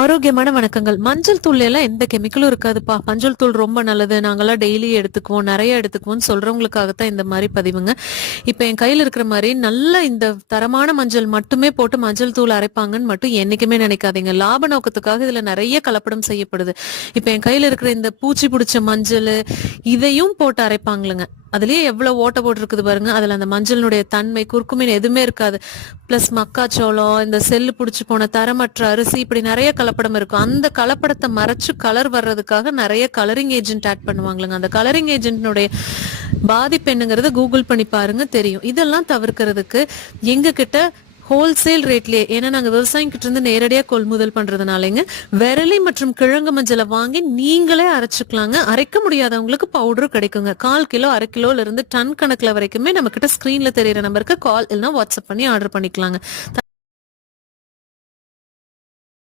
ஆரோக்கியமான வணக்கங்கள். மஞ்சள் தூள் எல்லாம் எந்த கெமிக்கலும் இருக்காதுப்பா. மஞ்சள் தூள் ரொம்ப நல்லது. நாங்கெல்லாம் டெய்லி எடுத்துக்குவோம். நிறைய எடுத்துக்குவோம் சொல்றவங்களுக்காகத்தான் இந்த மாதிரி பதிவுங்க. இப்போ என் கையில் இருக்கிற மாதிரி நல்ல இந்த தரமான மஞ்சள் மட்டுமே போட்டு மஞ்சள் தூள் அரைப்பாங்கன்னு மட்டும் என்னைக்குமே நினைக்காதீங்க. லாப நோக்கத்துக்காக இதுல நிறைய கலப்படம் செய்யப்படுது. இப்போ என் கையில் இருக்கிற இந்த பூச்சி பிடிச்ச மஞ்சள் இதையும் போட்டு அரைப்பாங்களுங்க. அதுலயே எவ்வளவு ஓட்ட போட்டிருக்குது பாருங்க. அதுல அந்த மஞ்சளினுடைய தன்மை குறுக்குமின் எதுவுமே இருக்காது. பிளஸ் மக்காச்சோளம் இந்த செல்லு புடிச்சு போன தரமற்ற அரிசி இப்படி நிறைய கலப்படம் இருக்கும். அந்த கலப்படத்தை மறைச்சு கலர் வர்றதுக்காக நிறைய கலரிங் ஏஜென்ட் ஆட் பண்ணுவாங்களுங்க. அந்த கலரிங் ஏஜென்ட்னுடைய பாதிப்பு என்னங்கிறத கூகுள் பண்ணி பாருங்க தெரியும். இதெல்லாம் தவிர்க்கிறதுக்கு எங்க கிட்ட ஹோல்சேல் ரேட்லயே ஏன்னா நாங்க விவசாயம் கிட்ட இருந்து நேரடியா கொள்முதல் பண்ணுறதுனாலங்க விரலி மற்றும் கிழங்கு மஞ்சளை வாங்கி நீங்களே அரைச்சுக்கலாங்க. அரைக்க முடியாதவங்களுக்கு பவுடரும் கிடைக்குங்க. கால் கிலோ அரை கிலோல இருந்து டன் கணக்குல வரைக்குமே நம்ம கிட்ட ஸ்கிரீன்ல தெரியற நம்பருக்கு கால் இல்லைன்னா வாட்ஸ்அப் பண்ணி ஆர்டர் பண்ணிக்கலாங்க.